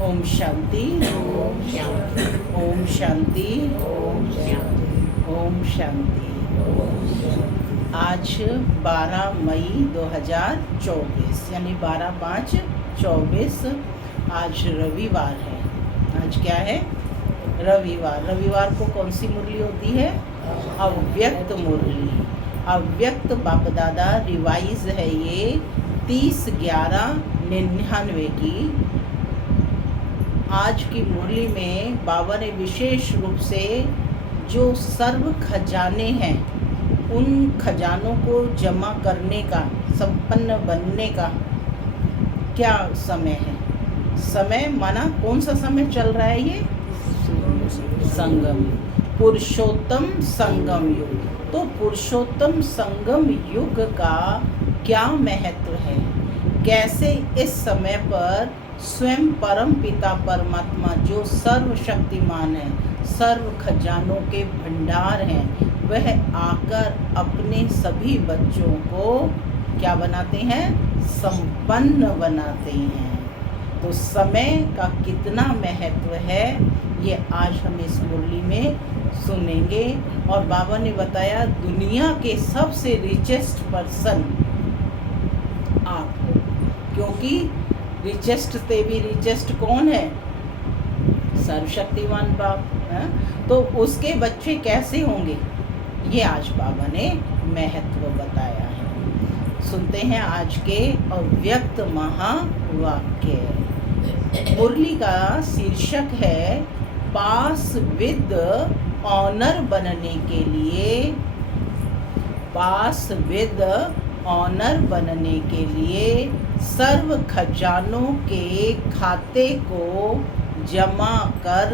ओम शांति, ओम शांति, ओम शांति, ओम शांति, ओम शांति। ओम शांति। आज 12 मई 2024 यानी 12/5/24। आज रविवार है। आज क्या है? रविवार। रविवार को कौन सी मुरली होती है? अव्यक्त मुरली। अव्यक्त बाप दादा रिवाइज है ये 30/11/99 की। आज की मुरली में बाबा ने विशेष रूप से जो सर्व खजाने हैं उन खजानों को जमा करने का, संपन्न बनने का क्या समय है? समय माना कौन सा समय चल रहा है? ये संगम, पुरुषोत्तम संगम युग। तो पुरुषोत्तम संगम युग का क्या महत्व है? कैसे इस समय पर स्वयं परम पिता परमात्मा जो सर्वशक्तिमान है, सर्व खजानों के भंडार हैं, वह आकर अपने सभी बच्चों को क्या बनाते हैं? संपन्न बनाते हैं। तो समय का कितना महत्व है ये आज हम इस मुरली में सुनेंगे। और बाबा ने बताया दुनिया के सबसे रिचेस्ट पर्सन आप हो, क्योंकि रिचेस्ट से भी रिचेस्ट कौन है? सर्वशक्तिमान बाप है। तो उसके बच्चे कैसे होंगे ये आज बाबा ने महत्व बताया है। सुनते हैं आज के अव्यक्त महावाक्य। मुरली का शीर्षक है पास विद ऑनर बनने के लिए। पास विद ऑनर बनने के लिए सर्व खजानों के खाते को जमा कर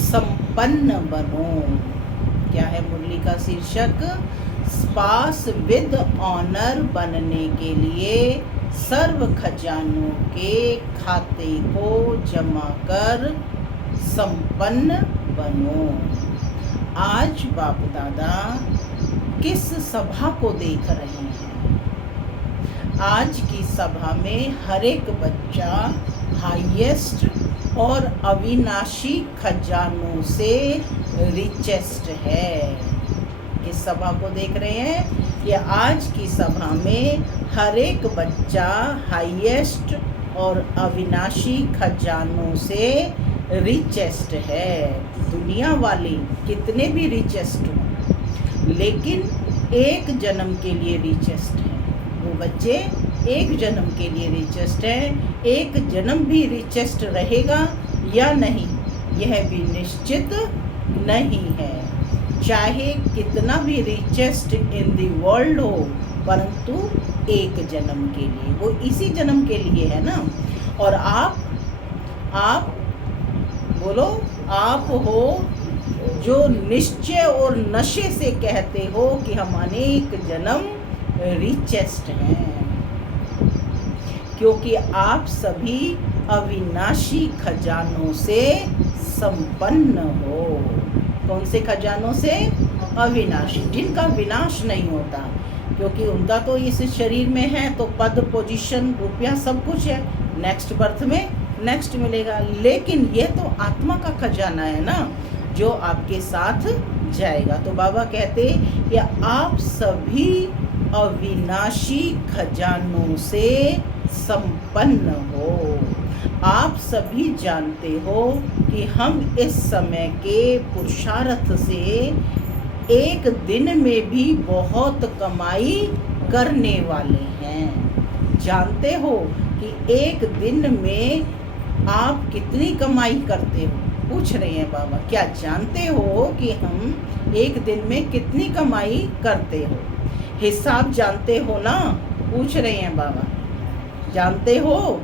संपन्न बनो। क्या है मुरली का शीर्षक? पास विद ऑनर बनने के लिए सर्व खजानों के खाते को जमा कर संपन्न बनो। आज बाप दादा किस सभा को देख रहे हैं? आज की सभा में हर एक बच्चा हाईएस्ट और अविनाशी खजानों से रिचेस्ट है। किस सभा को देख रहे हैं? कि आज की सभा में हर एक बच्चा हाईएस्ट और अविनाशी खजानों से रिचेस्ट है। दुनिया वाले कितने भी रिचेस्ट हों, लेकिन एक जन्म के लिए रिचेस्ट है। वो बच्चे एक जन्म के लिए रिचेस्ट है। एक जन्म भी रिचेस्ट रहेगा या नहीं यह भी निश्चित नहीं है। चाहे कितना भी रिचेस्ट इन द वर्ल्ड हो, परंतु एक जन्म के लिए, वो इसी जन्म के लिए है ना। और आप बोलो, आप हो जो निश्चय और नशे से कहते हो कि हम अनेक जन्म रिचेस्ट हैं, क्योंकि आप सभी अविनाशी खजानों से संपन्न हो। कौन से खजानों से? अविनाशी, जिनका विनाश नहीं होता, क्योंकि उनका तो इस शरीर में है तो पद, पोजीशन, रुपया सब कुछ है, नेक्स्ट बर्थ में नेक्स्ट मिलेगा। लेकिन ये तो आत्मा का खजाना है ना, जो आपके साथ जाएगा। तो बाबा कहते कि आप सभी अविनाशी खजानों से संपन्न हो। आप सभी जानते हो कि हम इस समय के पुरुषार्थ से एक दिन में भी बहुत कमाई करने वाले हैं। जानते हो कि एक दिन में आप कितनी कमाई करते हो? पूछ रहे हैं बाबा, क्या जानते हो कि हम एक दिन में कितनी कमाई करते हो? हिसाब जानते हो ना? पूछ रहे हैं बाबा, जानते हो?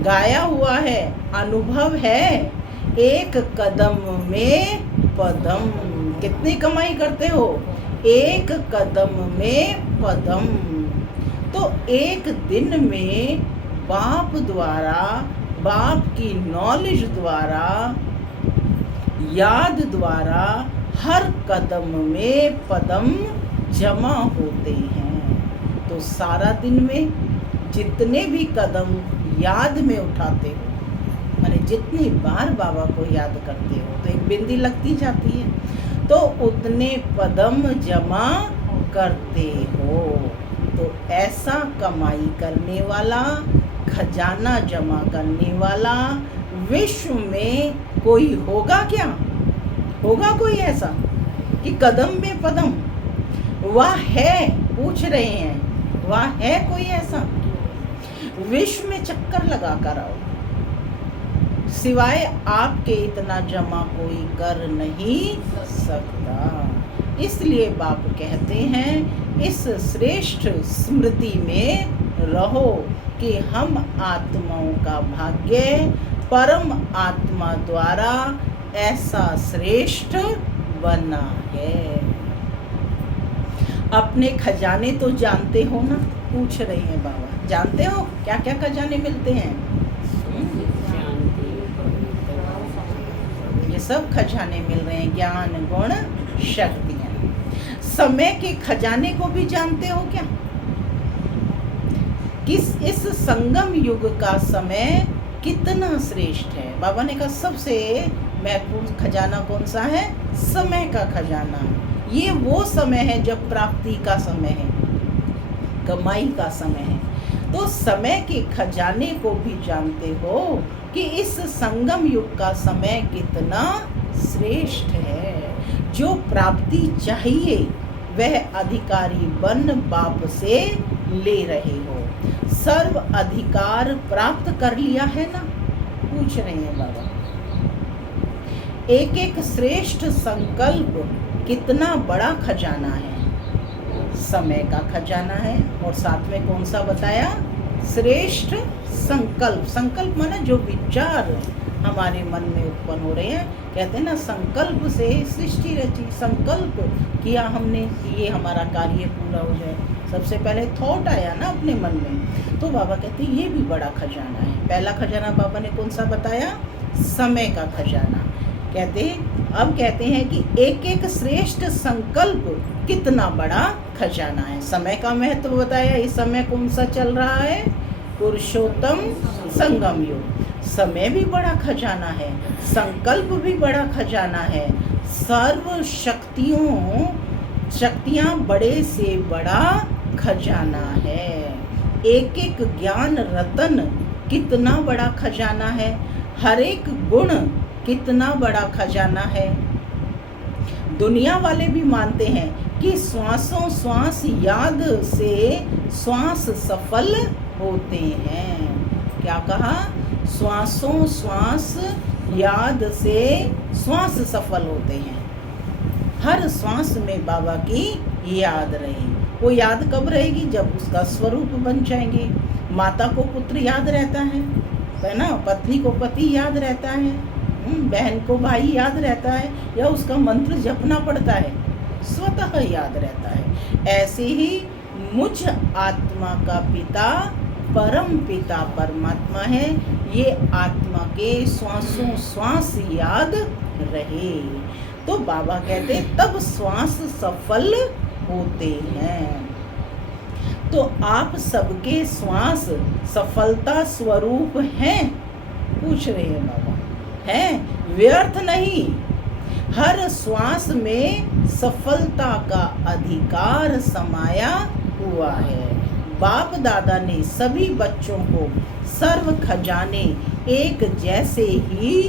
गाया हुआ है, अनुभव है, एक कदम में पदम। कितनी कमाई करते हो? एक कदम में पदम। तो एक दिन में बाप द्वारा, बाप की नॉलेज द्वारा, याद द्वारा हर कदम में पदम जमा होते हैं। तो सारा दिन में जितने भी कदम याद में उठाते हो, माने जितनी बार बाबा को याद करते हो तो एक बिंदी लगती जाती है, तो उतने पदम जमा करते हो। तो ऐसा कमाई करने वाला, खजाना जमा करने वाला विश्व में कोई होगा क्या? होगा कोई ऐसा कि कदम में पदम? वह है, पूछ रहे हैं, वह है कोई ऐसा? विश्व में चक्कर लगा कर आओ, सिवाय आपके इतना जमा कोई कर नहीं सकता। इसलिए बाप कहते हैं इस श्रेष्ठ स्मृति में रहो कि हम आत्माओं का भाग्य परम आत्मा द्वारा ऐसा श्रेष्ठ बना है। अपने खजाने तो जानते हो ना? पूछ रही हैं बाबा, जानते हो क्या क्या खजाने मिलते हैं? ये सब खजाने मिल रहे हैं, ज्ञान गुण शक्तियाँ। समय के खजाने को भी जानते हो क्या? किस इस संगम युग का समय कितना श्रेष्ठ है? बाबा ने कहा सबसे महत्वपूर्ण खजाना कौन सा है? समय का खजाना। ये वो समय है जब प्राप्ति का समय है, कमाई का समय है। तो समय के खजाने को भी जानते हो कि इस संगम युग का समय कितना श्रेष्ठ है। जो प्राप्ति चाहिए वह अधिकारी बन बाप से ले रहे हो। सर्व अधिकार प्राप्त कर लिया है ना? पूछ रहे हैं बाबा। एक एक श्रेष्ठ संकल्प कितना बड़ा खजाना है। समय का खजाना है और साथ में कौन सा बताया? श्रेष्ठ संकल्प। संकल्प माना जो विचार हमारे मन में उत्पन्न हो रहे हैं। कहते हैं ना, संकल्प से सृष्टि रची। संकल्प किया हमने, ये हमारा कार्य पूरा हो जाए। सबसे पहले थॉट आया ना अपने मन में। तो बाबा कहते हैं ये भी बड़ा खजाना है। पहला खजाना बाबा ने कौन सा बताया? समय का खजाना। अब कहते हैं कि एक एक श्रेष्ठ संकल्प कितना बड़ा खजाना है। समय का महत्व बताया। इस समय कौन सा चल रहा है? पुरुषोत्तम संगम युग। समय भी बड़ा खजाना है, संकल्प भी बड़ा खजाना है। सर्व शक्तियाँ बड़े से बड़ा खजाना है। एक एक ज्ञान रतन कितना बड़ा खजाना है। हर एक गुण कितना बड़ा खजाना है। दुनिया वाले भी मानते हैं कि श्वासों श्वास याद से श्वास सफल होते हैं। क्या कहा? श्वासों श्वास याद से श्वास सफल होते हैं। हर श्वास में बाबा की याद रहे। वो याद कब रहेगी? जब उसका स्वरूप बन जाएंगे। माता को पुत्र याद रहता है ना? पत्नी को पति याद रहता है, बहन को भाई याद रहता है, या उसका मंत्र जपना पड़ता है? स्वतः याद रहता है। ऐसे ही मुझ आत्मा का पिता परम पिता परमात्मा है। ये आत्मा के श्वासों श्वास याद रहे। तो बाबा कहते तब श्वास सफल होते हैं। तो आप सबके श्वास सफलता स्वरूप हैं? पूछ रहे हैं बाबा। हैं, व्यर्थ नहीं। हर श्वास में सफलता का अधिकार समाया हुआ है। बाप दादा ने सभी बच्चों को सर्व खजाने एक जैसे ही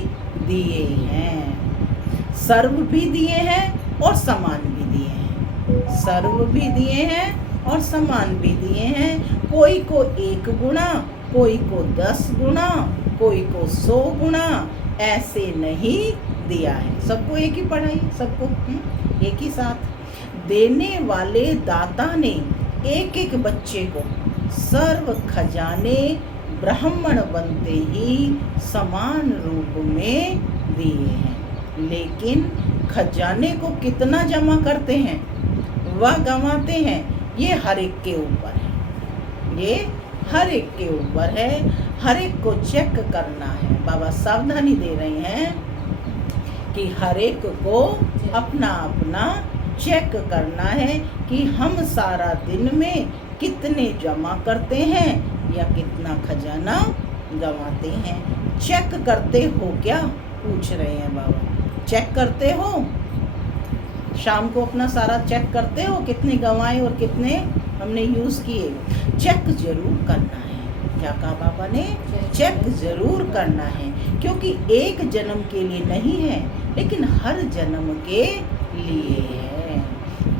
दिए हैं। सर्व भी दिए हैं और समान भी दिए हैं। सर्व भी दिए हैं और समान भी दिए हैं। कोई को 1 गुना, कोई को 10 गुना, कोई को 100 गुना, ऐसे नहीं दिया है। सबको एक ही पढ़ाई, सबको एक ही साथ। देने वाले दाता ने एक एक बच्चे को सर्व खजाने ब्राह्मण बनते ही समान रूप में दिए हैं। लेकिन खजाने को कितना जमा करते हैं, वह गंवाते हैं, ये हर एक के ऊपर है। ये हर एक के ऊपर है। हर एक को चेक करना है। बाबा सावधानी दे रहे हैं कि हर एक को अपना अपना चेक करना है कि हम सारा दिन में कितने जमा करते हैं या कितना खजाना गंवाते हैं। चेक करते हो क्या, पूछ रहे हैं बाबा। चेक करते हो, शाम को अपना सारा चेक करते हो, कितने गंवाए और कितने हमने यूज़ किए। चेक जरूर करना है। क्या कहा बाबा ने? चेक जरूर करना है, क्योंकि एक जन्म के लिए नहीं है, लेकिन हर जन्म के लिए है।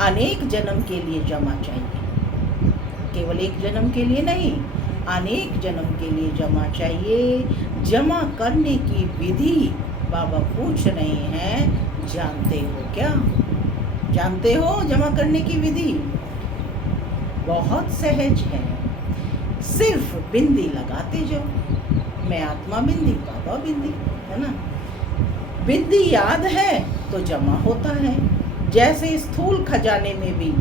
अनेक जन्म के लिए जमा चाहिए, केवल एक जन्म के लिए नहीं, अनेक जन्म के लिए जमा चाहिए। जमा करने की विधि बाबा पूछ रहे हैं, जानते हो क्या? जानते हो जमा करने की विधि? बहुत सहज है, सिर्फ बिंदी लगाते जाओ। मैं आत्मा बिंदी, बाबा बिंदी, है ना। बिंदी याद है तो जमा होता है। जैसे स्थूल खजाने में भी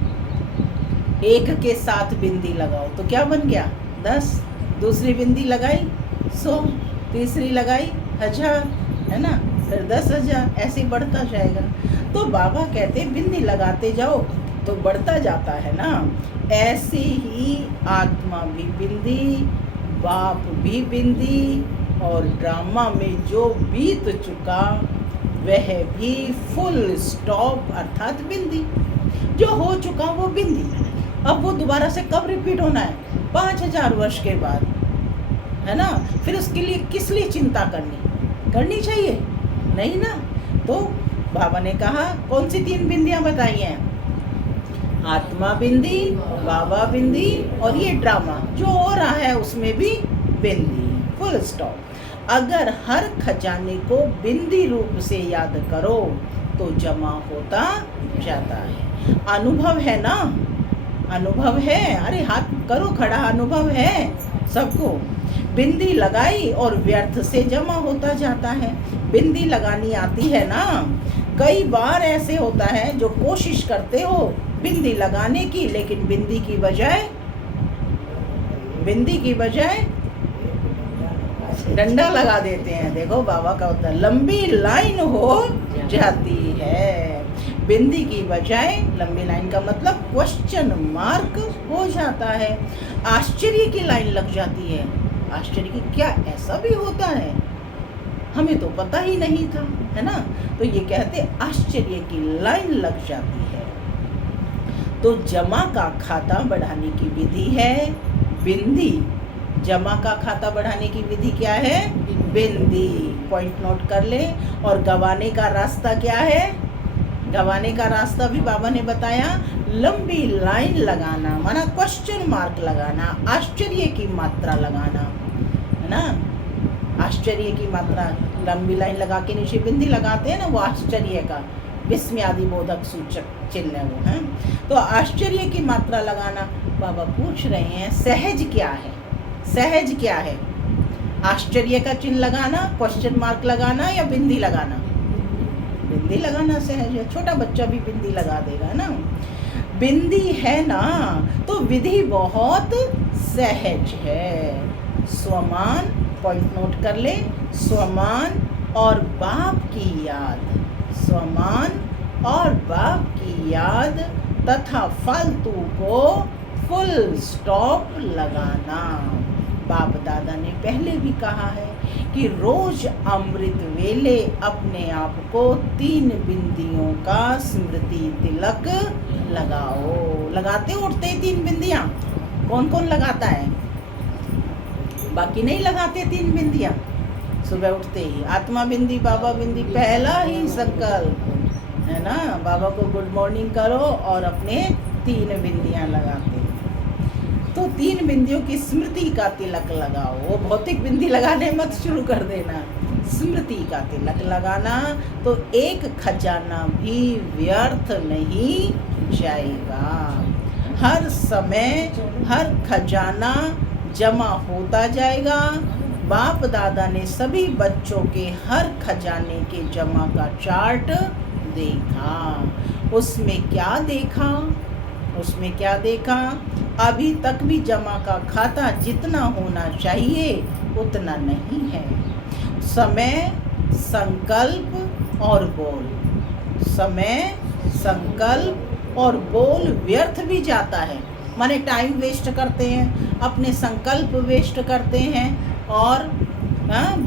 एक के साथ बिंदी लगाओ तो क्या बन गया? 10। दूसरी बिंदी लगाई 100, तीसरी लगाई 1000, है ना, फिर 10,000, ऐसे बढ़ता जाएगा। तो बाबा कहते बिंदी लगाते जाओ तो बढ़ता जाता है ना। ऐसे ही आत्मा भी बिंदी, बाप भी बिंदी, और ड्रामा में जो बीत चुका वह भी फुल स्टॉप अर्थात बिंदी। जो हो चुका वो बिंदी। अब वो दोबारा से कब रिपीट होना है? 5000 वर्ष के बाद, है ना। फिर उसके लिए किस लिए चिंता करनी चाहिए? नहीं ना। तो बाबा ने कहा कौन सी 3 बिंदियां बताई हैं? आत्मा बिंदी, बाबा बिंदी, और ये ड्रामा जो हो रहा है उसमें भी बिंदी, फुल स्टॉप। अगर हर खजाने को बिंदी रूप से याद करो तो जमा होता जाता है। अनुभव है ना? अनुभव है? अरे हाथ करो खड़ा, अनुभव है सबको। बिंदी लगाई और व्यर्थ से जमा होता जाता है। बिंदी लगानी आती है ना? कई बार ऐसे होता है जो कोशिश करते हो बिंदी लगाने की, लेकिन बिंदी की बजाय डंडा लगा देते हैं। देखो बाबा का होता है, लंबी लाइन हो जाती है। बिंदी की बजाय लंबी लाइन का मतलब क्वेश्चन मार्क हो जाता है। आश्चर्य की लाइन लग जाती है। आश्चर्य की, क्या ऐसा भी होता है? हमें तो पता ही नहीं था, है ना। तो ये कहते आश्चर्य की लाइन लग जाती है। तो जमा का खाता बढ़ाने की विधि है बिंदी। जमा का खाता बढ़ाने की विधि क्या है? बिंदी। पॉइंट नोट कर ले। और गंवाने का रास्ता क्या है? गंवाने का रास्ता भी बाबा ने बताया, लंबी लाइन लगाना, माना क्वेश्चन मार्क लगाना, आश्चर्य की मात्रा लगाना, है ना। आश्चर्य की मात्रा, लंबी लाइन लगा के नीचे बिंदी लगाते हैं ना, वो आश्चर्य का विस्मय आदि बोधक सूचक चिन्ह है वो, है। तो आश्चर्य की मात्रा लगाना। बाबा पूछ रहे हैं सहज क्या है? सहज क्या है? आश्चर्य का चिन्ह लगाना, क्वेश्चन मार्क लगाना, या बिंदी लगाना? बिंदी लगाना सहज है। छोटा बच्चा भी बिंदी लगा देगा ना। बिंदी है ना, तो विधि बहुत सहज है। स्वमान, पॉइंट नोट कर ले, स्वमान और बाप की याद, स्वमान और बाप की याद तथा फालतू को फुल स्टॉप लगाना। बाप दादा ने पहले भी कहा है कि रोज अमृत वेले अपने आप को 3 बिंदियों का स्मृति तिलक लगाओ। लगाते उठते 3 बिंदियां? कौन कौन लगाता है? बाकी नहीं लगाते 3 बिंदियां। सुबह उठते ही आत्मा बिंदी, बाबा बिंदी, पहला ही संकल्प, है ना। बाबा को गुड मॉर्निंग करो और अपने 3 बिंदियां लगाते। तो 3 बिंदियों की स्मृति का तिलक लगाओ। वो भौतिक बिंदी लगाने मत शुरू कर देना, स्मृति का तिलक लगाना। तो एक खजाना भी व्यर्थ नहीं जाएगा। हर समय हर खजाना जमा होता जाएगा। बाप दादा ने सभी बच्चों के हर खजाने के जमा का चार्ट देखा। उसमें क्या देखा? उसमें क्या देखा? अभी तक भी जमा का खाता जितना होना चाहिए उतना नहीं है। समय, संकल्प और बोल, समय, संकल्प और बोल व्यर्थ भी जाता है। माने टाइम वेस्ट करते हैं, अपने संकल्प वेस्ट करते हैं और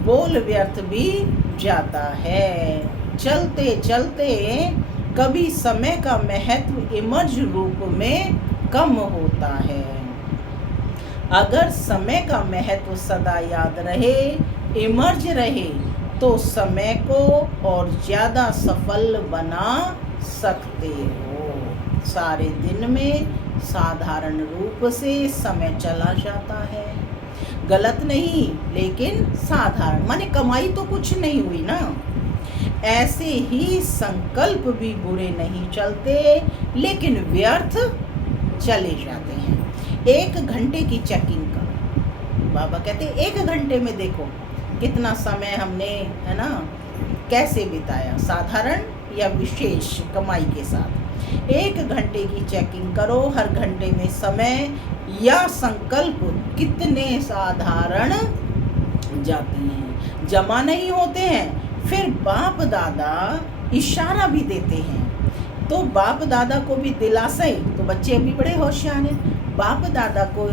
बोल व्यर्थ भी जाता है। चलते चलते कभी समय का महत्व इमर्ज रूप में कम होता है। अगर समय का महत्व सदा याद रहे, इमर्ज रहे, तो समय को और ज़्यादा सफल बना सकते हो। सारे दिन में साधारण रूप से समय चला जाता है, गलत नहीं, लेकिन साधारण, माने कमाई तो कुछ नहीं हुई ना। ऐसे ही संकल्प भी बुरे नहीं चलते, लेकिन व्यर्थ चले जाते हैं। 1 घंटे की चेकिंग करो, बाबा कहते 1 घंटे में देखो कितना समय हमने, है ना, कैसे बिताया, साधारण या विशेष कमाई के साथ। 1 घंटे की चेकिंग करो, हर घंटे में समय या संकल्प कितने साधारण जाते हैं, जमा नहीं होते हैं। फिर बाप दादा इशारा भी देते हैं, तो बाप दादा को भी दिलासा ही, तो बच्चे भी बड़े होशियार हैं, बाप दादा को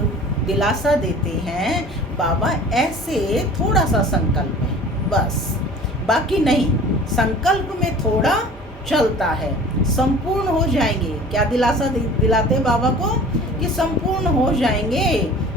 दिलासा देते हैं, बाबा ऐसे थोड़ा सा संकल्प है बस, बाकी नहीं। संकल्प में थोड़ा चलता है, संपूर्ण हो जाएंगे। क्या दिलासा दिलाते बाबा को कि संपूर्ण हो जाएंगे,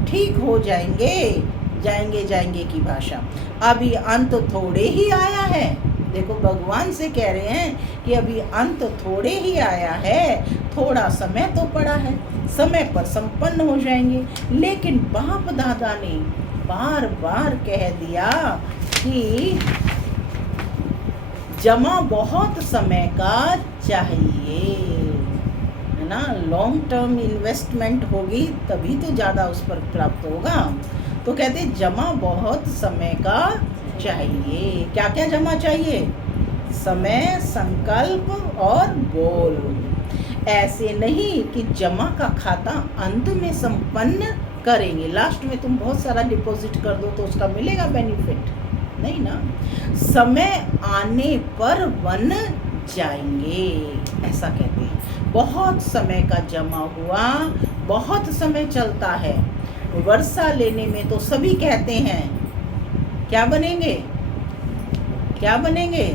ठीक हो जाएंगे, जाएंगे की भाषा। अभी अंत थोड़े ही आया है, देखो भगवान से कह रहे हैं कि अभी अंत थोड़े ही आया है, थोड़ा समय तो पड़ा है, समय पर संपन्न हो जाएंगे। लेकिन बाप दादा ने बार बार कह दिया कि जमा बहुत समय का चाहिए, है ना, लॉन्ग टर्म इन्वेस्टमेंट होगी तभी तो ज़्यादा उस पर प्राप्त होगा। तो कहते जमा बहुत समय का चाहिए। क्या क्या जमा चाहिए? समय, संकल्प और बोल। ऐसे नहीं कि जमा का खाता अंत में संपन्न करेंगे, लास्ट में तुम बहुत सारा डिपॉजिट कर दो तो उसका मिलेगा बेनिफिट, नहीं ना। समय आने पर बन जाएंगे, ऐसा कहते हैं। बहुत समय का जमा हुआ, बहुत समय चलता है। वर्षा लेने में तो सभी कहते हैं क्या बनेंगे, क्या बनेंगे?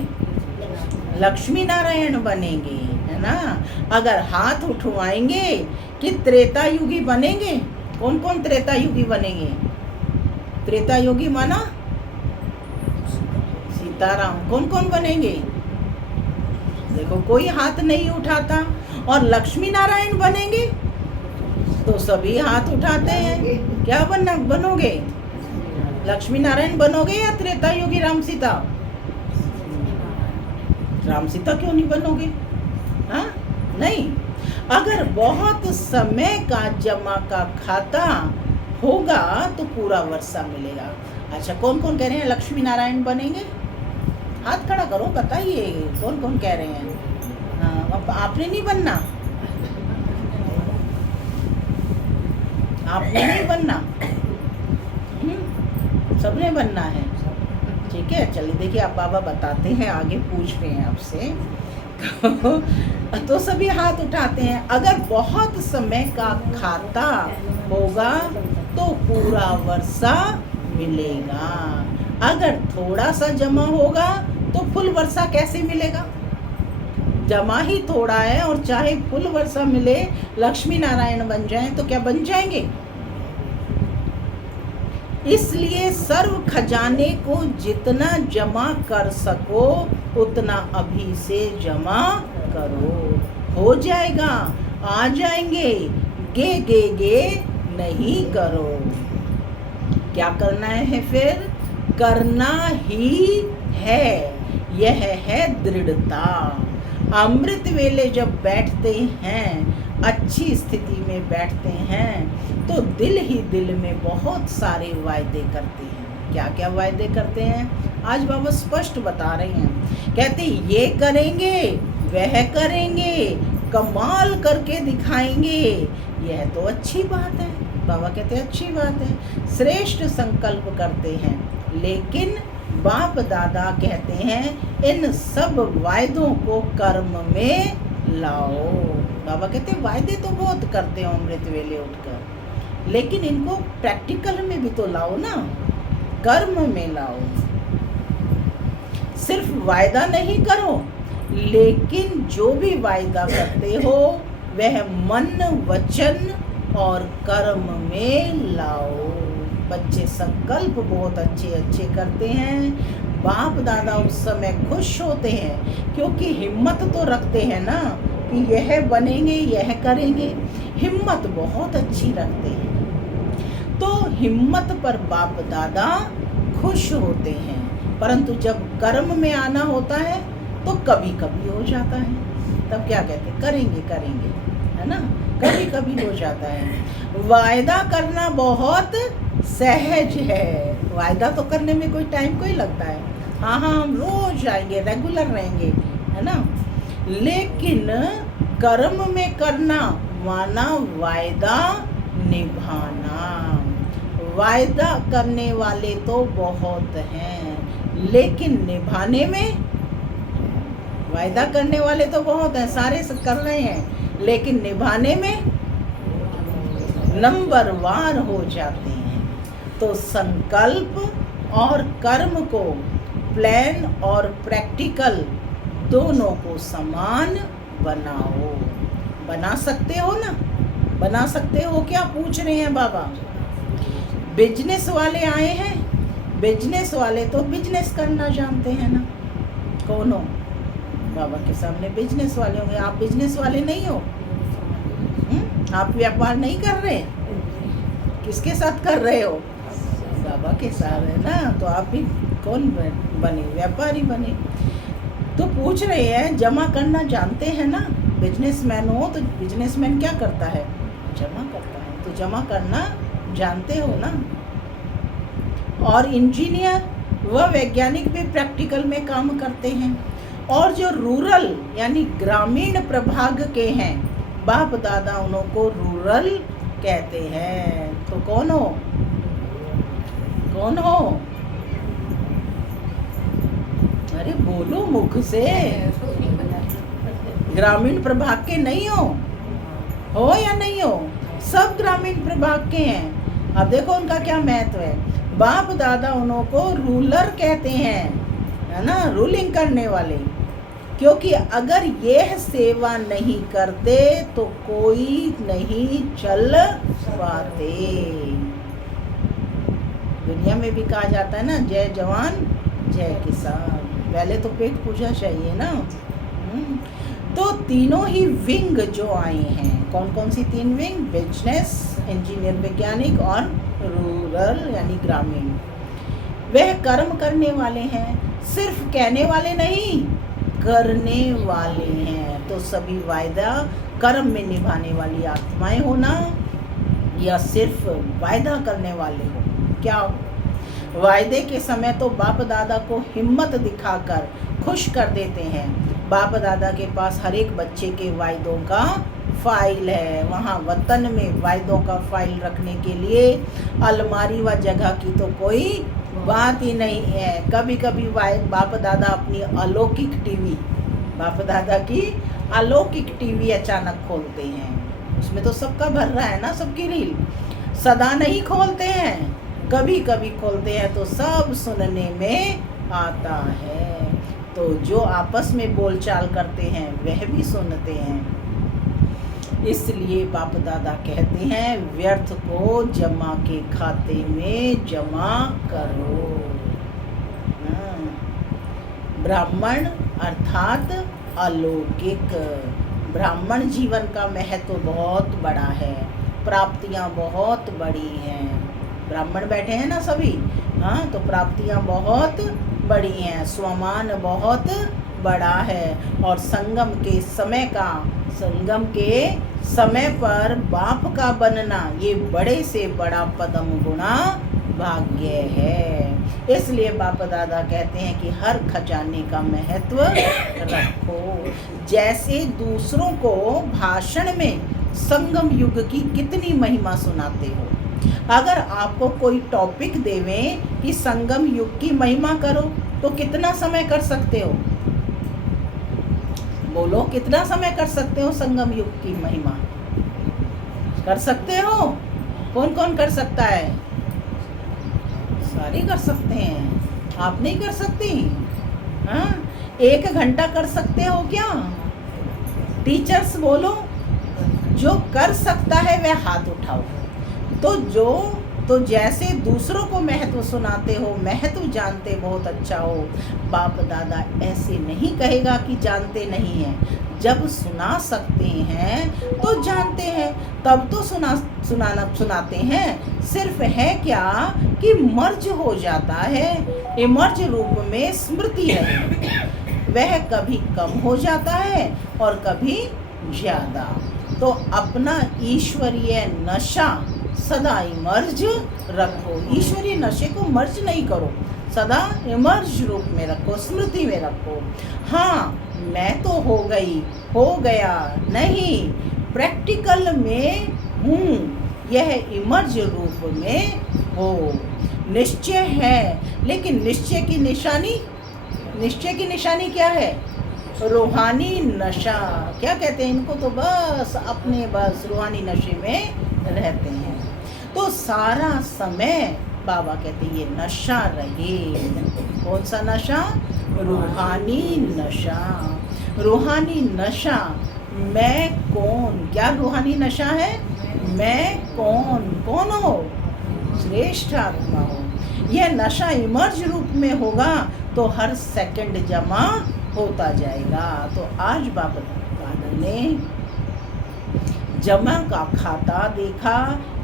लक्ष्मी नारायण बनेंगे, है ना। अगर हाथ उठवाएंगे कि त्रेता युगी बनेंगे, कौन कौन त्रेता युगी बनेंगे? त्रेता युगी माना सीताराम। कौन कौन बनेंगे? देखो कोई हाथ नहीं उठाता। और लक्ष्मी नारायण बनेंगे तो सभी हाथ उठाते हैं। क्या बनोगे? लक्ष्मी नारायण बनोगे या त्रेता युगी राम सीता? राम सीता क्यों नहीं बनोगे? हाँ, नहीं। अगर बहुत समय का जमा का खाता होगा तो पूरा वर्षा मिलेगा। अच्छा, कौन कौन कह रहे हैं लक्ष्मी नारायण बनेंगे? हाथ खड़ा करो, बताइए कौन कौन कह रहे हैं। हाँ, आपने नहीं बनना, आपने नहीं बनना, सबने बनना है। ठीक है, चलिए देखिए आप बाबा बताते हैं, आगे पूछ रहे हैं आपसे। तो सभी हाथ उठाते हैं। अगर बहुत समय का खाता होगा तो पूरा वर्षा मिलेगा। अगर थोड़ा सा जमा होगा तो फुल वर्षा कैसे मिलेगा? जमा ही थोड़ा है और चाहे फुल वर्षा मिले, लक्ष्मी नारायण बन जाए तो क्या बन जाएंगे? इसलिए सर्व खजाने को जितना जमा कर सको उतना अभी से जमा करो, हो जाएगा, आ जाएंगे। गे नहीं करो। क्या करना है फिर? करना ही है, यह है दृढ़ता। अमृत वेले जब बैठते हैं, अच्छी स्थिति में बैठते हैं, तो दिल ही दिल में बहुत सारे वायदे करते हैं। क्या क्या वायदे करते हैं? आज बाबा स्पष्ट बता रहे हैं। कहते ये करेंगे, वह करेंगे, कमाल करके दिखाएंगे। यह तो अच्छी बात है, बाबा कहते हैं अच्छी बात है। श्रेष्ठ संकल्प करते हैं, लेकिन बाप दादा कहते हैं इन सब वायदों को कर्म में लाओ। बाबा कहते हैं वायदे तो बहुत करते हैं अमृत वेले उठकर, लेकिन इनको प्रैक्टिकल में भी तो लाओ ना। कर्म में लाओ। सिर्फ वायदा नहीं करो, लेकिन जो भी वायदा करते हो वह मन, वचन और कर्म में लाओ। बच्चे संकल्प बहुत अच्छे अच्छे करते हैं, बाप दादा उस समय खुश होते हैं, क्योंकि हिम्मत तो रखते हैं ना कि यह बनेंगे, यह करेंगे। हिम्मत बहुत अच्छी रखते हैं, तो हिम्मत पर बाप दादा खुश होते हैं। परंतु जब कर्म में आना होता है तो कभी कभी हो जाता है, तब क्या कहते हैं, करेंगे करेंगे, है ना, कभी कभी हो जाता है। वायदा करना बहुत सहज है, वायदा तो करने में कोई टाइम कोई लगता है, हाँ हाँ हम रोज आएंगे, रेगुलर रहेंगे, है ना। लेकिन कर्म में करना माना वायदा निभाना। वायदा करने वाले तो बहुत हैं, लेकिन निभाने में, वायदा करने वाले तो बहुत हैं, सारे कर रहे हैं, लेकिन निभाने में नंबरवार हो जाते हैं। तो संकल्प और कर्म को, प्लान और प्रैक्टिकल दोनों को समान बनाओ। बना सकते हो ना, बना सकते हो क्या, पूछ रहे हैं बाबा। बिजनेस वाले आए हैं, बिजनेस वाले तो बिजनेस करना जानते हैं ना। कौन हो, बाबा के सामने बिजनेस वाले होंगे, आप बिजनेस वाले नहीं हो। आप व्यापार नहीं कर रहे, किसके साथ कर रहे हो, बाबा के साथ, है ना। तो आप भी कौन बने, व्यापारी बने। तो पूछ रहे हैं जमा करना जानते हैं ना, बिजनेसमैन हो तो बिजनेसमैन क्या करता है, जमा करता है, तो जमा करना जानते हो ना। और इंजीनियर व वैज्ञानिक भी प्रैक्टिकल में काम करते हैं। और जो रूरल यानी ग्रामीण प्रभाग के हैं, बाप दादा उनको रूरल कहते हैं। तो कौन हो, कौन हो, अरे बोलो मुख से, ग्रामीण प्रभाग के नहीं हो या नहीं हो, सब ग्रामीण प्रभाग के हैं। अब देखो उनका क्या महत्व है। बाप दादा उनको रूलर कहते हैं, है ना, रूलिंग करने वाले, क्योंकि अगर यह सेवा नहीं करते तो कोई नहीं चल पाते। दुनिया में भी कहा जाता है ना, जय जवान जय किसान, पहले तो पेट पूजा चाहिए ना। तो तीनों ही विंग जो आए हैं, कौन कौन सी तीन विंग, बिजनेस, इंजीनियर वैज्ञानिक और रूरल यानी ग्रामीण, वह कर्म करने वाले हैं, सिर्फ कहने वाले नहीं, करने वाले हैं। तो सभी वायदा कर्म में निभाने वाली आत्माएं होना या सिर्फ वायदा करने वाले हो, क्या हो? वायदे के समय तो बाप दादा को हिम्मत दिखाकर खुश कर देते हैं। बाप दादा के पास हर एक बच्चे के वायदों का फाइल है, वहाँ वतन में वायदों का फाइल रखने के लिए अलमारी व जगह की तो कोई बात ही नहीं है। कभी कभी बाप दादा अपनी अलौकिक टीवी, बाप दादा की अलौकिक टीवी अचानक खोलते हैं, उसमें तो सबका भर रहा है ना, सबकी रील, सदा नहीं खोलते हैं, कभी कभी खोलते हैं तो सब सुनने में आता है। तो जो आपस में बोलचाल करते हैं वह भी सुनते हैं। इसलिए बाप दादा कहते हैं व्यर्थ को जमा के खाते में जमा करो। ब्राह्मण अर्थात अलौकिक, ब्राह्मण जीवन का महत्व बहुत बड़ा है, प्राप्तियां बहुत बड़ी हैं। ब्राह्मण बैठे हैं ना सभी, हाँ, तो प्राप्तियां बहुत बड़ी हैं, स्वमान बहुत बड़ा है। और संगम के समय पर बाप का बनना ये बड़े से बड़ा पदम गुणा भाग्य है। इसलिए बाप दादा कहते हैं कि हर खजाने का महत्व रखो। जैसे दूसरों को भाषण में संगम युग की कितनी महिमा सुनाते हो, अगर आपको कोई टॉपिक देवें कि संगम युग की महिमा करो तो कितना समय कर सकते हो, बोलो कितना समय कर सकते हो संगम युग की महिमा, कर सकते हो? कौन कौन कर सकता है? सारे कर सकते हैं, आप नहीं कर सकती? हाँ, 1 घंटा कर सकते हो क्या? टीचर्स बोलो, जो कर सकता है वह हाथ उठाओ। तो जैसे दूसरों को महत्व सुनाते हो, महत्व जानते बहुत अच्छा हो, बाप दादा ऐसे नहीं कहेगा कि जानते नहीं हैं। जब सुना सकते हैं तो जानते हैं, तब तो सुनाते हैं। सिर्फ है क्या कि मर्ज हो जाता है, इमर्ज रूप में स्मृति है, वह कभी कम हो जाता है और कभी ज़्यादा। तो अपना ईश्वरीय नशा सदा इमर्ज रखो, ईश्वरीय नशे को मर्ज नहीं करो, सदा इमर्ज रूप में रखो, स्मृति में रखो। हाँ, मैं तो हो गई, हो गया नहीं, प्रैक्टिकल में हूँ, यह इमर्ज रूप में हो। निश्चय है, लेकिन निश्चय की निशानी क्या है? रूहानी नशा। क्या कहते हैं इनको? तो बस रूहानी नशे में रहते हैं। तो सारा समय बाबा कहते हैं ये नशा रहे। कौन सा नशा? रूहानी नशा। रूहानी नशा, मैं कौन? क्या रूहानी नशा है? मैं कौन हो? श्रेष्ठ आत्मा हो। यह नशा इमर्ज रूप में होगा तो हर सेकंड जमा होता जाएगा। तो आज बाबा दादा ने जमा का खाता देखा,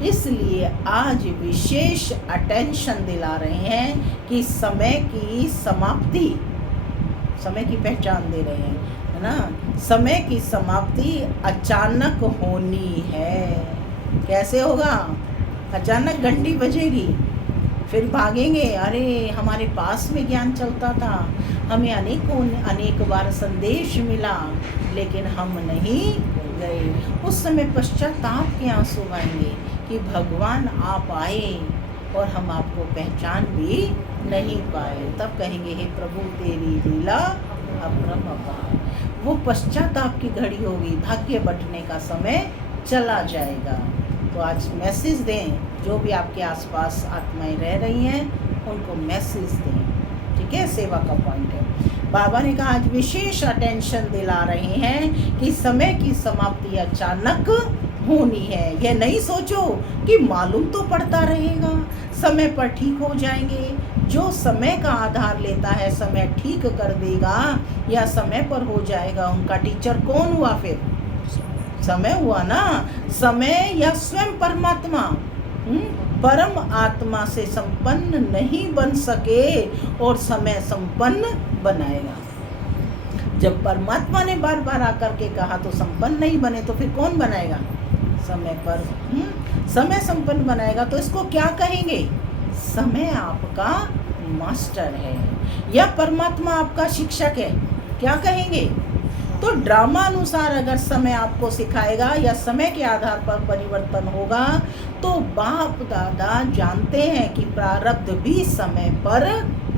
इसलिए आज विशेष अटेंशन दिला रहे हैं कि समय की समाप्ति, समय की पहचान दे रहे हैं, है ना? समय की समाप्ति अचानक होनी है। कैसे होगा? अचानक घंटी बजेगी, फिर भागेंगे, अरे हमारे पास में ज्ञान चलता था, हमें अनेक बार संदेश मिला, लेकिन हम नहीं गए। उस समय पश्चाताप के आंसू आएंगे कि भगवान आप आए और हम आपको पहचान भी नहीं पाए। तब कहेंगे हे प्रभु तेरी लीला अपरंपार। वो पश्चाताप की घड़ी होगी, भाग्य बंटने का समय चला जाएगा। तो आज मैसेज दें, जो भी आपके आसपास आत्माएं रह रही हैं उनको मैसेज दें, ठीक है? सेवा का पॉइंट है। बाबा ने कहा आज विशेष अटेंशन दिला रहे हैं कि समय की समाप्ति अचानक होनी है। यह नहीं सोचो कि मालूम तो पड़ता रहेगा, समय पर ठीक हो जाएंगे। जो समय का आधार लेता है समय ठीक कर देगा या समय पर हो जाएगा। उनका टीचर कौन हुआ? फिर समय हुआ ना। समय या स्वयं परमात्मा परम आत्मा से संपन्न नहीं बन सके और समय संपन्न बनाएगा। जब परमात्मा ने बार बार आकर के कहा तो संपन्न नहीं बने, तो फिर कौन बनाएगा? समय पर समय संपन्न बनाएगा। तो इसको क्या कहेंगे? समय आपका मास्टर है या परमात्मा आपका शिक्षक है, क्या कहेंगे? तो ड्रामा अनुसार अगर समय आपको सिखाएगा या समय के आधार पर परिवर्तन होगा, तो बाप दादा जानते हैं कि प्रारब्ध भी समय पर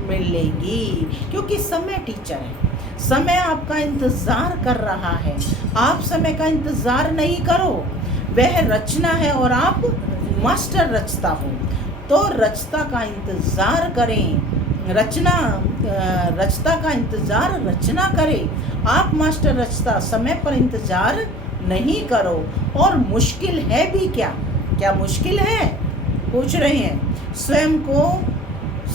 मिलेगी, क्योंकि समय टीचर है। समय आपका इंतज़ार कर रहा है, आप समय का इंतज़ार नहीं करो। वह रचना है और आप मास्टर रचता हो, तो रचता का इंतज़ार करें। रचता का इंतज़ार रचना करे। आप मास्टर रचता, समय पर इंतज़ार नहीं करो। और मुश्किल है भी क्या? क्या मुश्किल है? पूछ रहे हैं। स्वयं को,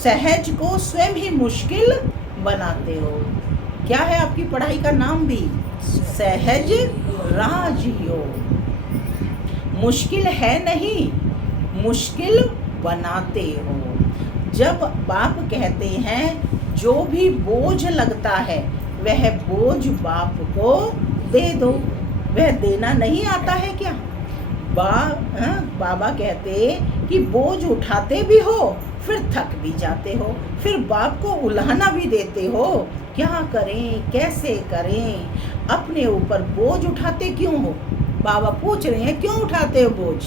सहज को स्वयं ही मुश्किल बनाते हो। क्या है आपकी पढ़ाई का नाम भी? सहज राजयोग। मुश्किल है नहीं, मुश्किल बनाते हो। जब बाप कहते हैं जो भी बोझ लगता है वह बोझ बाप को दे दो, वह देना नहीं आता है क्या? बाबा कहते कि बोझ उठाते भी हो फिर थक भी जाते हो, फिर बाप को उल्हाना भी देते हो। क्या करें, कैसे करें? अपने ऊपर बोझ उठाते क्यों हो? बाबा पूछ रहे हैं क्यों उठाते हो बोझ?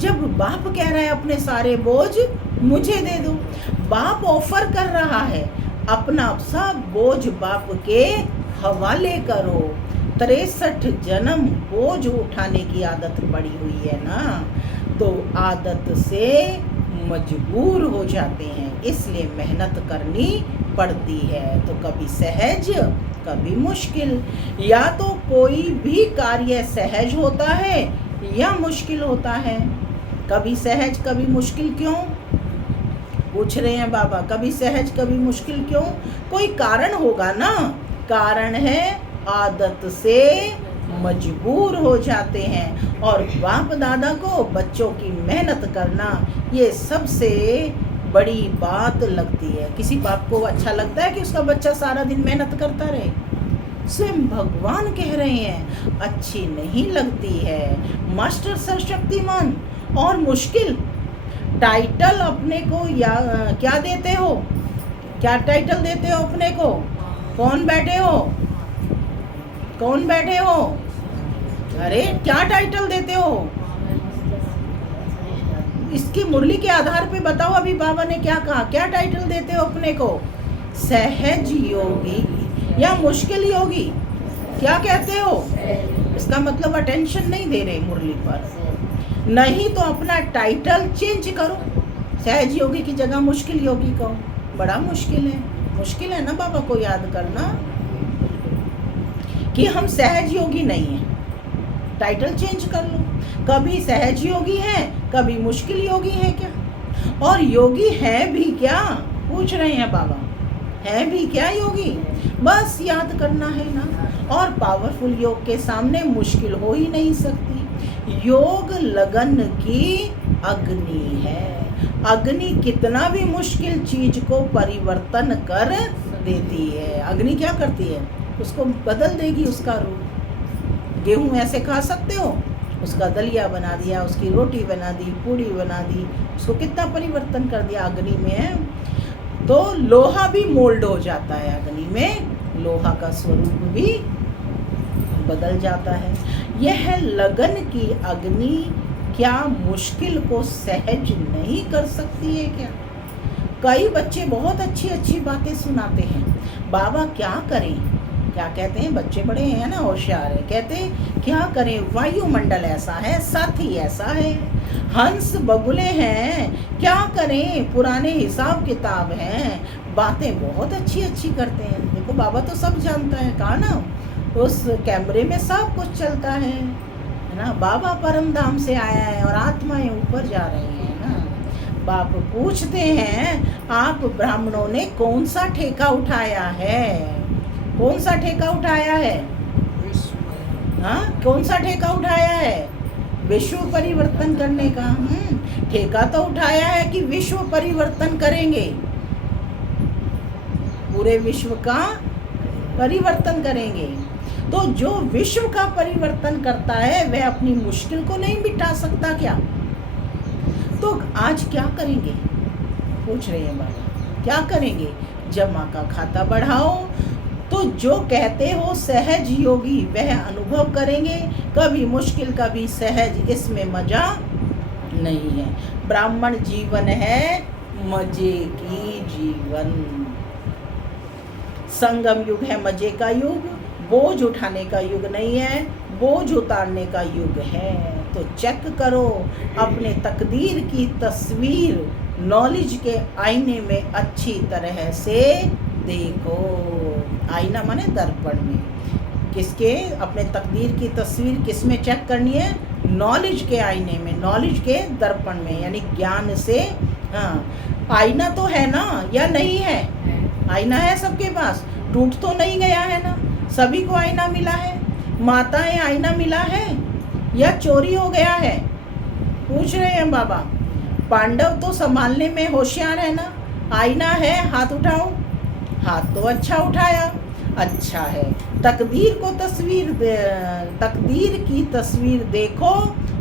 जब बाप कह रहा है अपने सारे बोझ मुझे दे दो। बाप ऑफर कर रहा है, अपना सब बोझ बाप के हवाले करो। 63 जन्म बोझ उठाने की आदत पड़ी हुई है ना, तो आदत से मजबूर हो जाते हैं, इसलिए मेहनत करनी पड़ती है। तो कभी सहज कभी मुश्किल। या तो कोई भी कार्य सहज होता है या मुश्किल होता है। कभी सहज कभी मुश्किल क्यों पूछ रहे हैं बाबा? कभी सहज कभी मुश्किल क्यों? कोई कारण होगा ना। कारण है आदत से मजबूर हो जाते हैं। और बाप दादा को बच्चों की मेहनत करना ये सबसे बड़ी बात लगती है। किसी बाप को अच्छा लगता है कि उसका बच्चा सारा दिन मेहनत करता रहे? स्वयं भगवान कह रहे हैं अच्छी नहीं लगती है। मास्टर सर्वशक्तिमान और मुश्किल टाइटल अपने को या क्या देते हो? क्या टाइटल देते हो अपने को? कौन बैठे हो? कौन बैठे हो? अरे क्या टाइटल देते हो? इसकी मुरली के आधार पे बताओ। अभी बाबा ने क्या कहा? क्या टाइटल देते हो अपने को? सहज योगी या मुश्किल योगी? क्या कहते हो? इसका मतलब अटेंशन नहीं दे रहे मुरली पर। नहीं तो अपना टाइटल चेंज करो। सहज योगी की जगह मुश्किल योगी कहो। बड़ा मुश्किल है ना बाबा को याद करना कि हम सहज योगी नहीं हैं। टाइटल चेंज कर लो। कभी सहज योगी है कभी मुश्किल योगी है क्या? और योगी है भी क्या पूछ रहे हैं बाबा? है भी क्या योगी? बस याद करना है ना। और पावरफुल योग के सामने मुश्किल हो ही नहीं सकती। योग लगन की अग्नि है। अग्नि कितना भी मुश्किल चीज को परिवर्तन कर देती है। अग्नि क्या करती है? उसको बदल देगी उसका रूप। गेहूं ऐसे खा सकते हो? उसका दलिया बना दिया, उसकी रोटी बना दी, पूड़ी बना दी, उसको कितना परिवर्तन कर दिया अग्नि में। तो लोहा भी मोल्ड हो जाता है अग्नि में। लोहा का स्वरूप भी बदल जाता है। यह लगन की अग्नि क्या मुश्किल को सहज नहीं कर सकती है क्या? कई बच्चे बहुत अच्छी अच्छी बातें सुनाते हैं। बाबा क्या करें? क्या कहते हैं? बच्चे बड़े हैं ना, होशियार है। कहते हैं क्या करें, वायुमंडल ऐसा है, साथी ऐसा है, हंस बगुले हैं, क्या करें, पुराने हिसाब किताब हैं, बातें बहुत अच्छी अच्छी करते हैं। देखो बाबा तो सब जानता है। कहा ना उस कैमरे में सब कुछ चलता है ना। बाबा परम धाम से आया है और आत्माएं ऊपर जा रही हैं ना। बाप पूछते हैं आप ब्राह्मणों ने कौन सा ठेका उठाया है? कौन सा ठेका उठाया है? हाँ, कौन सा ठेका उठाया है? विश्व परिवर्तन करने का। ठेका तो उठाया है कि विश्व परिवर्तन करेंगे, पूरे विश्व का परिवर्तन करेंगे। तो जो विश्व का परिवर्तन करता है वह अपनी मुश्किल को नहीं मिटा सकता क्या? तो आज क्या करेंगे पूछ रहे हैं बाबा। क्या करेंगे? जमा का खाता बढ़ाओ। तो जो कहते हो सहज योगी वह अनुभव करेंगे। कभी मुश्किल कभी सहज, इसमें मजा नहीं है। ब्राह्मण जीवन है मजे की जीवन। संगम युग है मजे का युग। बोझ उठाने का युग नहीं है, बोझ उतारने का युग है। तो चेक करो अपने तकदीर की तस्वीर नॉलेज के आईने में अच्छी तरह से देखो। आईना माने दर्पण में। किसके? अपने तकदीर की तस्वीर किस में चेक करनी है? नॉलेज के आईने में, नॉलेज के दर्पण में, यानी ज्ञान से। हाँ, आईना तो है ना या नहीं है? आईना है सबके पास, टूट तो नहीं गया है ना? सभी को आईना मिला है। माताएं आईना मिला है या चोरी हो गया है पूछ रहे हैं बाबा। पांडव तो संभालने में होशियार है ना। आईना है, हाथ उठाओ। हाथ तो अच्छा उठाया, अच्छा है। तकदीर की तस्वीर देखो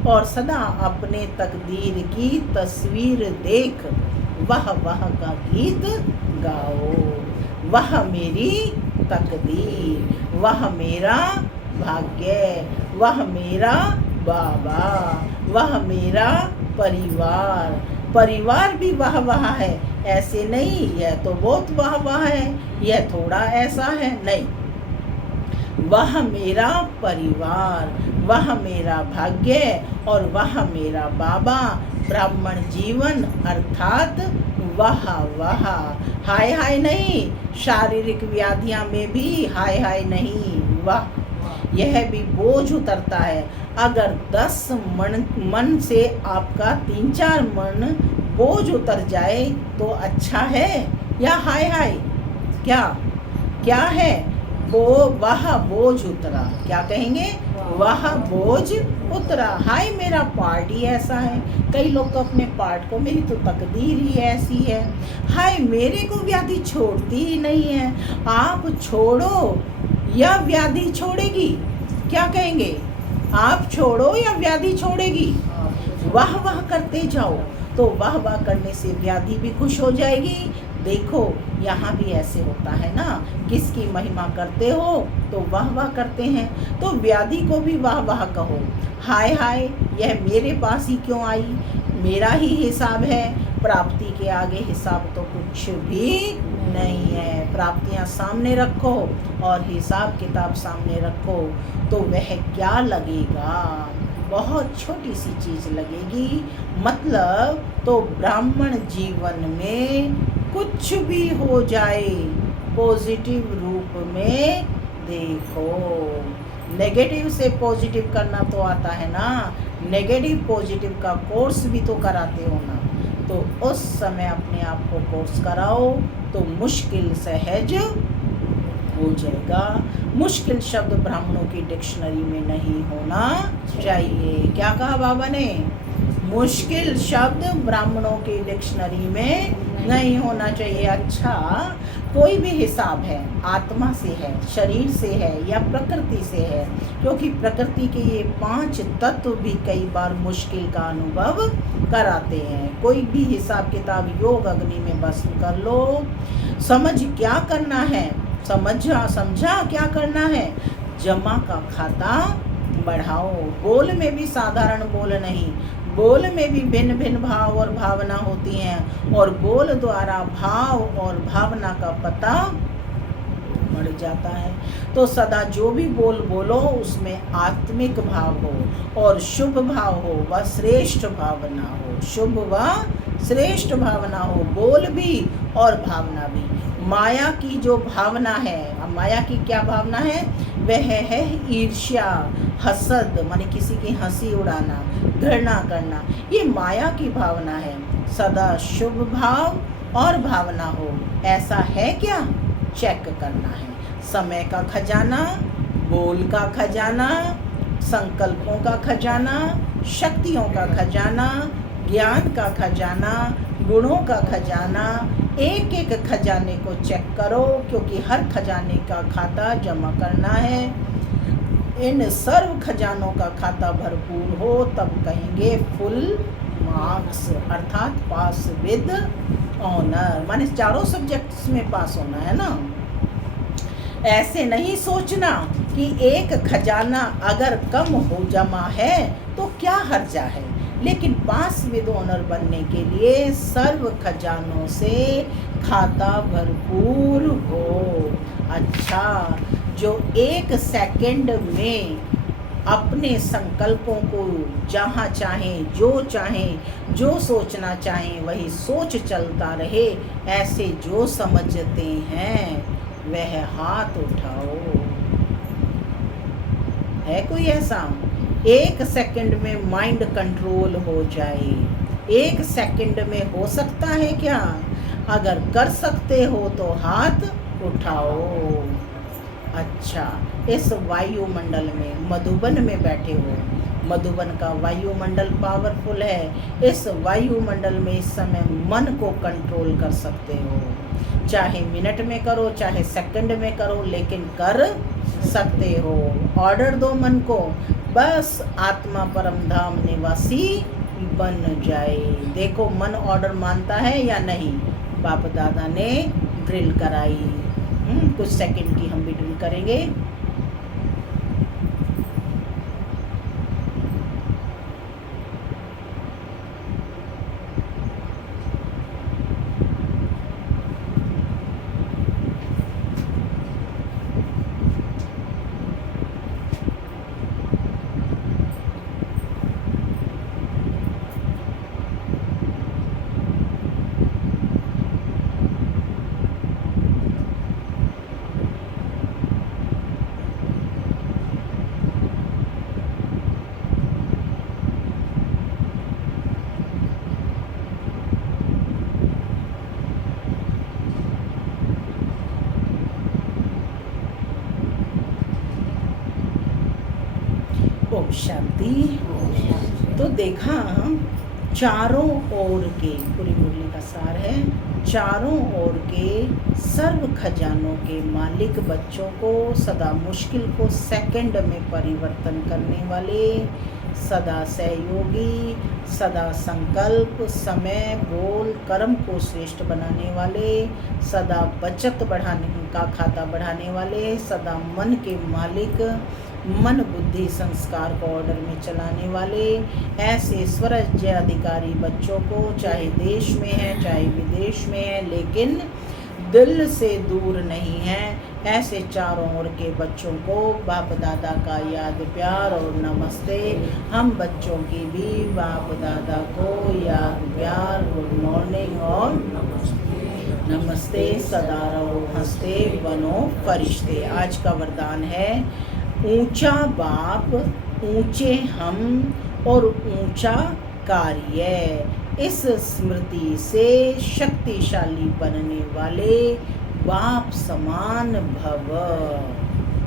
और सदा अपने तकदीर की तस्वीर देख वाह वाह का गीत गाओ। वह मेरी तकदीर, वह मेरा भाग्य, वह मेरा बाबा, वह मेरा परिवार। परिवार भी वाह वाह है, ऐसे नहीं यह तो बहुत वाह वाह है, यह थोड़ा ऐसा है, नहीं। वह मेरा परिवार, वह मेरा भाग्य और वह मेरा बाबा ब्राह्मण जीवन अर्थात वाह वाह। हाय हाय नहीं, शारीरिक व्याधियां में भी हाय हाय नहीं, वाह। यह भी बोझ उतरता है। अगर 10 मन से आपका 3-4 मन बोझ उतर जाए तो अच्छा है या हाय हाय? क्या क्या है? वो वह बोझ उतरा, क्या कहेंगे? वह बोझ उतरा। हाय मेरा पार्ट ही ऐसा है। कई लोग तो अपने पार्ट को, मेरी तो तकदीर ही ऐसी है, हाय मेरे को व्याधि छोड़ती ही नहीं है। आप छोड़ो या व्याधि छोड़ेगी? क्या कहेंगे? आप छोड़ो या व्याधि छोड़ेगी? वाह वाह करते जाओ, तो वाह वाह करने से व्याधि भी खुश हो जाएगी। देखो यहाँ भी ऐसे होता है ना, किसकी महिमा करते हो तो वाह वाह करते हैं, तो व्याधि को भी वाह वाह कहो। हाय हाय यह मेरे पास ही क्यों आई, मेरा ही हिसाब है। प्राप्ति के आगे हिसाब तो कुछ भी नहीं है। प्राप्तियाँ सामने रखो और हिसाब किताब सामने रखो तो वह क्या लगेगा? बहुत छोटी सी चीज़ लगेगी। मतलब तो ब्राह्मण जीवन में कुछ भी हो जाए पॉजिटिव रूप में देखो। नेगेटिव से पॉजिटिव करना तो आता है ना, नेगेटिव पॉजिटिव का कोर्स भी तो कराते हो ना, तो उस समय अपने आप को कोर्स कराओ तो मुश्किल सहज हो जाएगा। मुश्किल शब्द ब्राह्मणों की डिक्शनरी में नहीं होना चाहिए। क्या कहा बाबा ने? मुश्किल शब्द ब्राह्मणों की डिक्शनरी में नहीं होना चाहिए। अच्छा, कोई भी हिसाब है, आत्मा से है, शरीर से है या प्रकृति से है, क्योंकि प्रकृति के ये 5 तत्व भी कई बार मुश्किल का अनुभव कराते हैं। कोई भी हिसाब किताब योग अग्नि में बस कर लो। समझ क्या करना है? समझा क्या करना है? जमा का खाता बढ़ाओ। बोल में भी साधारण बोल नहीं, बोल में भी भिन्न भिन्न भाव और भावना होती हैं, और बोल द्वारा भाव और भावना का पता बढ़ जाता है। तो सदा जो भी बोल बोलो उसमें आत्मिक भाव हो और शुभ भाव हो व श्रेष्ठ भावना हो। शुभ व श्रेष्ठ भावना हो, बोल भी और भावना भी। माया की जो भावना है, माया की क्या भावना है? वह है ईर्ष्या, हसद, माने किसी की हंसी उड़ाना, घृणा करना, ये माया की भावना है। सदा शुभ भाव और भावना हो, ऐसा है क्या? चेक करना है। समय का खजाना, बोल का खजाना, संकल्पों का खजाना, शक्तियों का खजाना, ज्ञान का खजाना, गुणों का खजाना, एक एक खजाने को चेक करो, क्योंकि हर खजाने का खाता जमा करना है। इन सर्व खजानों का खाता भरपूर हो तब कहेंगे फुल मार्क्स, अर्थात पास विद ऑनर, माने चारों सब्जेक्ट्स में पास होना है ना। ऐसे नहीं सोचना कि एक खजाना अगर कम हो जमा है तो क्या हर्जा है, लेकिन पास विद ऑनर बनने के लिए सर्व खजानों से खाता भरपूर हो। अच्छा, जो 1 सेकंड में अपने संकल्पों को जहाँ चाहें, जो सोचना चाहें वही सोच चलता रहे, ऐसे जो समझते हैं वह हाथ उठाओ। है कोई ऐसा? 1 सेकंड में माइंड कंट्रोल हो जाए, 1 सेकंड में हो सकता है क्या? अगर कर सकते हो तो हाथ उठाओ। अच्छा, इस वायुमंडल में मधुबन में बैठे हो, मधुबन का वायुमंडल पावरफुल है। इस वायुमंडल में इस समय मन को कंट्रोल कर सकते हो, चाहे मिनट में करो चाहे सेकंड में करो, लेकिन कर सकते हो। ऑर्डर दो मन को, बस आत्मा परम धाम निवासी बन जाए। देखो मन ऑर्डर मानता है या नहीं। बाप दादा ने ड्रिल कराई, कुछ सेकंड की हम भी ड्रिल करेंगे। शांति। ओम शांति। तो देखा चारों ओर के, पूरी मुरली का सार है, चारों ओर के सर्व खजानों के मालिक बच्चों को सदा मुश्किल को सेकंड में परिवर्तन करने वाले, सदा सहयोगी, सदा संकल्प, समय, बोल, कर्म को श्रेष्ठ बनाने वाले, सदा बचत बढ़ाने का खाता बढ़ाने वाले, सदा मन के मालिक, मन बुद्धि संस्कार को ऑर्डर में चलाने वाले, ऐसे स्वराज्य अधिकारी बच्चों को, चाहे देश में है चाहे विदेश में है लेकिन दिल से दूर नहीं है, ऐसे चारों ओर के बच्चों को बाप दादा का याद प्यार और नमस्ते। हम बच्चों की भी बाप दादा को याद प्यार, गुड मॉर्निंग और नमस्ते। सदा रहो हंसते, बनो फरिश्ते। आज का वरदान है ऊंचा बाप, ऊंचे हम और ऊंचा कार्य। इस स्मृति से शक्तिशाली बनने वाले बाप समान भव।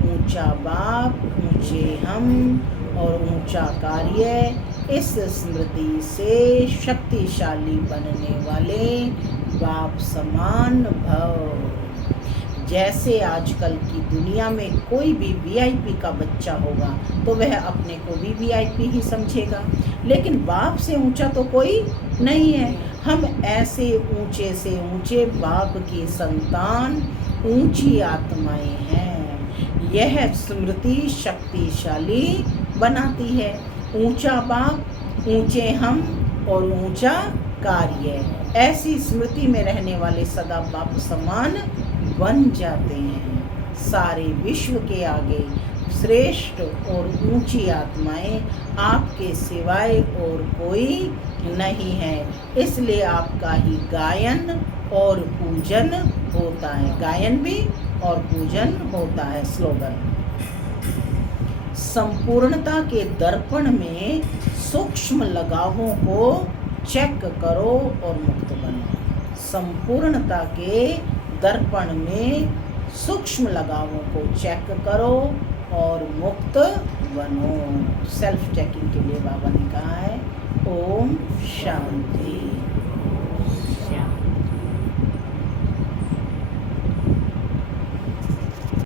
ऊंचा बाप, ऊंचे हम और ऊंचा कार्य। इस स्मृति से शक्तिशाली बनने वाले बाप समान भव। जैसे आजकल की दुनिया में कोई भी वीआईपी का बच्चा होगा तो वह अपने को भी वीआईपी ही समझेगा, लेकिन बाप से ऊंचा तो कोई नहीं है। हम ऐसे ऊंचे से ऊंचे बाप की संतान, ऊंची आत्माएं हैं। यह स्मृति शक्तिशाली बनाती है। ऊंचा बाप, ऊंचे हम और ऊंचा कार्य। ऐसी स्मृति में रहने वाले सदा बाप समान बन जाते हैं। सारे विश्व के आगे श्रेष्ठ और ऊंची आत्माएं आपके सिवाय और कोई नहीं है, इसलिए आपका ही गायन और पूजन होता है। गायन भी और पूजन होता है। स्लोगन, संपूर्णता के दर्पण में सूक्ष्म लगावों को चेक करो और मुक्त बनो। संपूर्णता के दर्पण में सूक्ष्म लगावों को चेक करो और मुक्त बनो। सेल्फ चेकिंग के लिए बाबा ने कहा है। ओम शांति।